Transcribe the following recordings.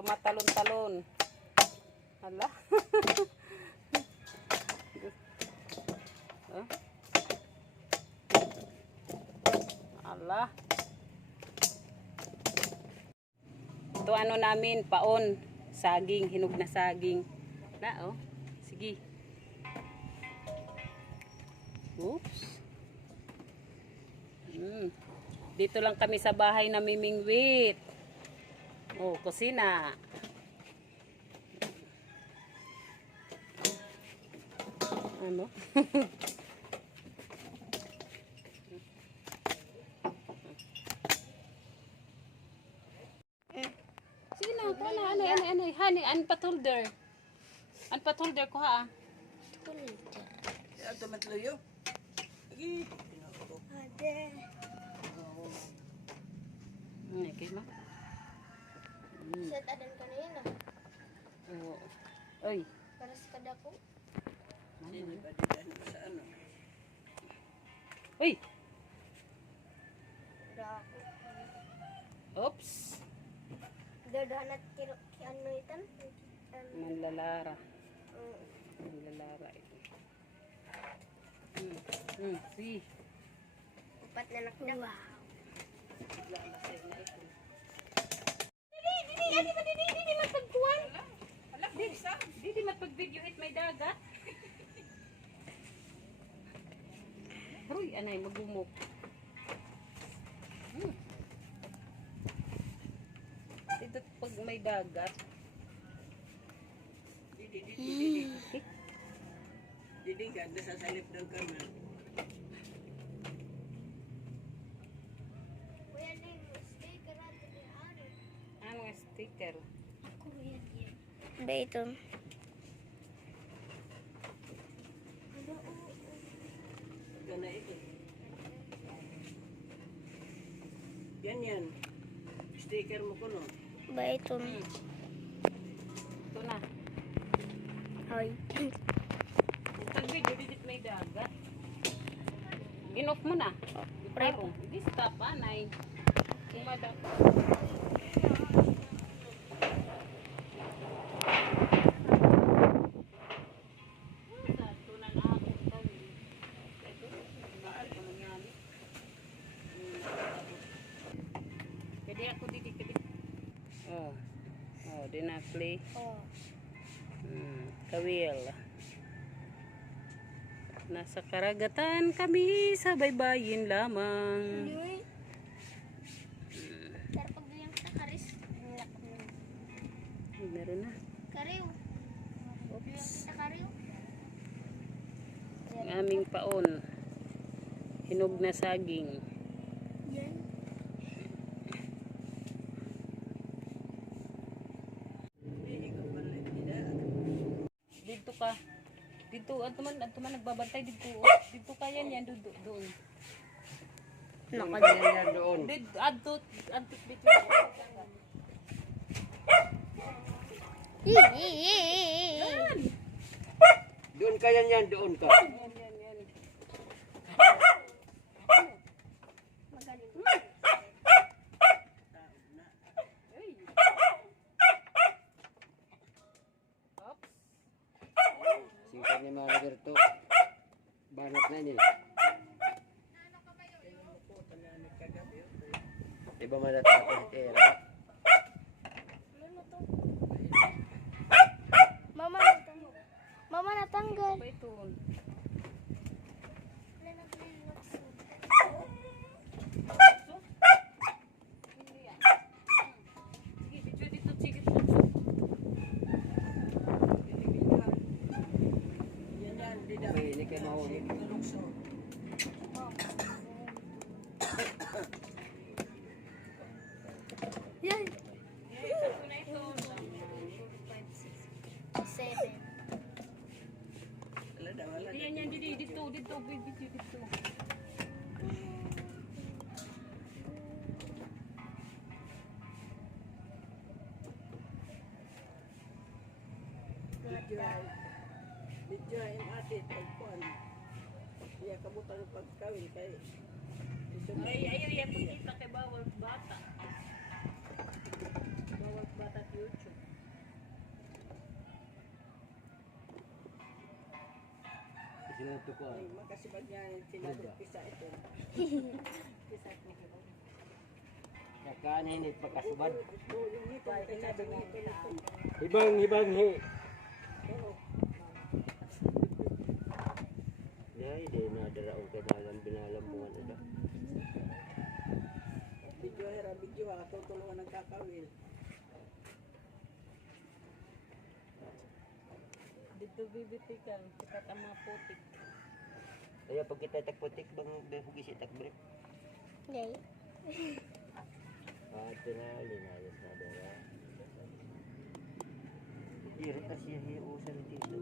Tumatalon-talon. Hala. Hala. Ito ano namin, paon. Saging, hinog na saging. Na, oh. Sige. Oops. Dito lang kami sa bahay na mimingwit. Oh, kusina. Ano? Sige na, ano, honey, unpot holder. Unpot holder ko ha. Ito matluyo. Lagi. Ade. Okay, ma. Set adan ka na yun ah. Oo. Oy. Para sa kadako. Sini pa din sa ano. Uy. Dako. Oops. Dadahanat kilo ano itan? Manlalara. Manlalara ito. See. Upat na nakda. Wow. Dili matagkuhan. Dili matpag-video it may dagat. Hoy, anay magumok. Dito pag may dagat. Didi ganda sa salip ng kamera. Kuya din, stay ka natin ni Ari. Ano sticker? Ako yan yan. Ba ito? Gana ito. Yan. Sticker mo ko no. Ba ito? Ito na. Ay. Pag-video dito may dagat. In-off mo na. Parang, hindi stop, anay. Umadak. Jadi aku dikit-dikit. Oh, di na play. Oh. Kawil. Nasa karagatan kami sa baybayin lamang. Uy. Pero pag yung karis, Meron na. kariw. Yung kita kariw. Ang aming paon. Hinog na saging. Yan. Dito ka. Dito, antuman nagbabantay dito. Dito ka yan doon. Nakadyan doon. Dito, adto between. Doon ka yan, doon ka. Yan. Magaling. Ay. Oops. Singkat ni manager to. Banat na ini. Iba malata ko era. Mama natanggal. Apa itu? Ini kayak mau ini. Yan. 7. Yan, dito. Video yung ate pagkuan. Iya kabutan ng pagkawin kay. Ayaw yan kita kay bawal bata. Bawal bata YouTube. sila ito ko. Ay, makasibag niya tinagod pisa ito. Kakanin ipakasubad. Ito, yung hipon, kaya sabi ng hipon ito. Hibang he. Oo. Dahil di nadaraong kanalang binalambuhan ito. Video hera, video ha, tutulungan ng kakawil. Dito bibitikan, sikat ang mga putik. Kaya pag kita takputik bang behugis itakbrip. Yay. Natural, linayos na dara. Iri kasi hiusan dito.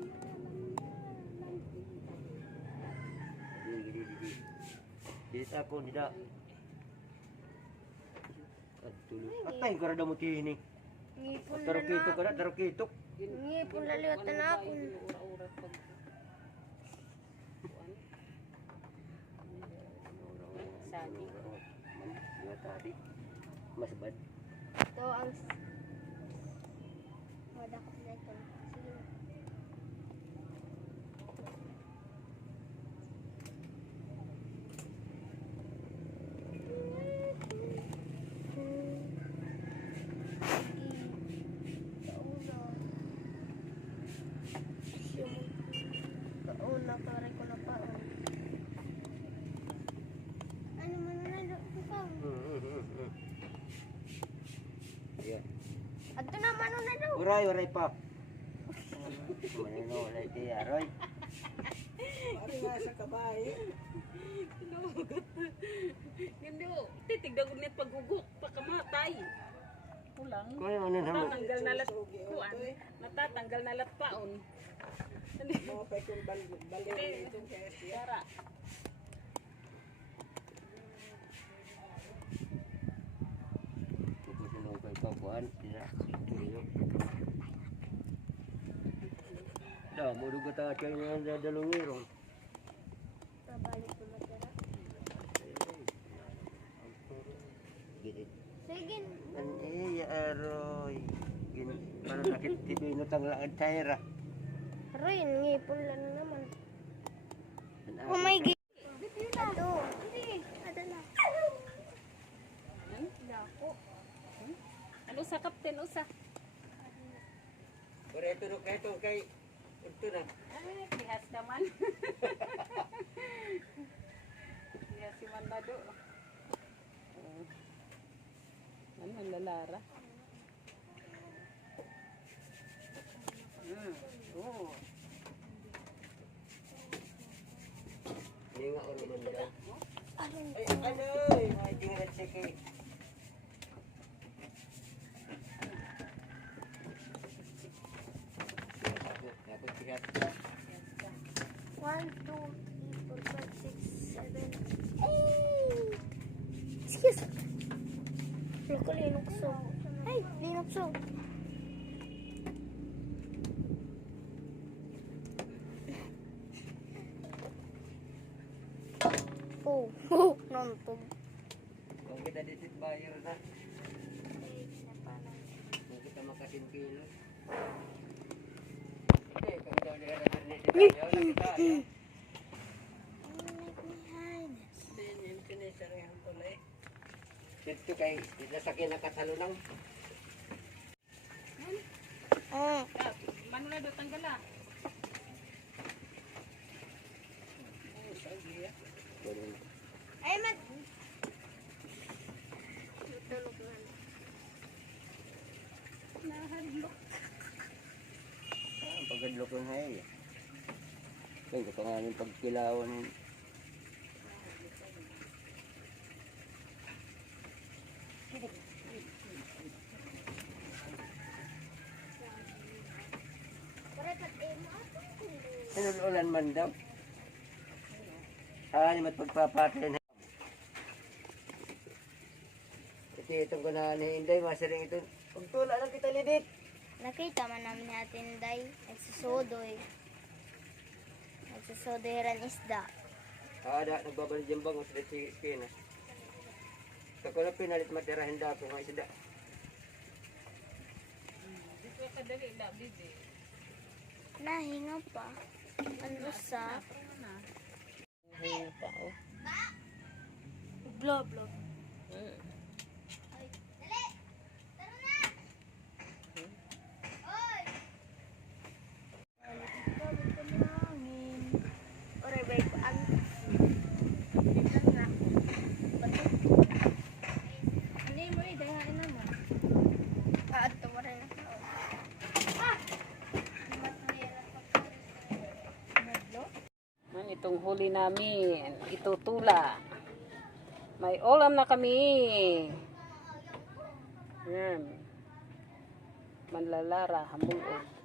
Di. Dito ako nida. At tuloy. Atay ko rada mo tini. Ngipon Taro kito ka na, taro kito. Ngipon laliwat na ako. Ura-urat pag... Sabi. Nga tadi. Mas bad. Ito ang... Madakot na ito. Sige. Kauna, pare ko na paon. Ano man na ikaw? Yeah. Ato naman na daw. Uray pa. Manino, uray ti aroy. Pari nga sa kabahay. Tinugot. Hindi o, titigdag ulit pag-ugok, pagkamatay. Kulang. Kaya ano naman. Natatanggal na lat... Sugi, oh, Kuan. ito eh. Natatanggal na latpaon. Mga pa kung baliw nito kaya siya. Tara. Pupusin kay papuan. Tira. Tuyo. Dah, mo dugo ta kay nga dalungirong. Pabalik ko na tira. Gid. Sige. An iya aroy. Gin para sakit tibi no tang laad tayra. Aroy, ngipon lang naman. Oh my God. Ato. Hindi. Adala. Dako. Ano sa kapten, usa? Pero ito no kay to kay ito na. Ay, lihas naman. Lihas si Mandado. Ano, ang lalara? Oo. Ni nga oro man daw. Aron. Ay ano, may tingnan si kay. Ako sihat. 1, 2, 3, 4, 5, 6, 7, 8. Excuse. Loko, linukso. Ay, linukso. Oh, nonton. Kung kita disit bayar na. Kung kita makasin kilo. Hindi, kung daw nila na kita, kita. Din yung sinisarihan tuloy. Dito kay, nasakin na kasalunang. Oh, Ah, Manolado, tanggal ah. ay man. Tulog na. Ang pagkadlok ng hay. Kung ito nga yung pagkilawan. Sinulan man daw. Ni mat pagpapatay na. Ito itong kunahan ni Inday, masaring ito. Pagtula lang kita lidit. Nakita man namin ni Ate Inday, nagsusodoy. Nagsusodoy ran isda. Ada, nagbabalik dyan bang uslit si Kina. Sa ko na pinalit matirahin dapo ng isda. Di ko kadali, la, busy. Nahinga pa. Ano sa? Ano na? Ayun pa, oh. Blah, blah. Mm. Oray, bay ko ang... Hindi mo dahain naman. Ito mo rin ako. Ang itong huli namin, itutula. May ulam na kami. Yan. Manlalara, hamulog.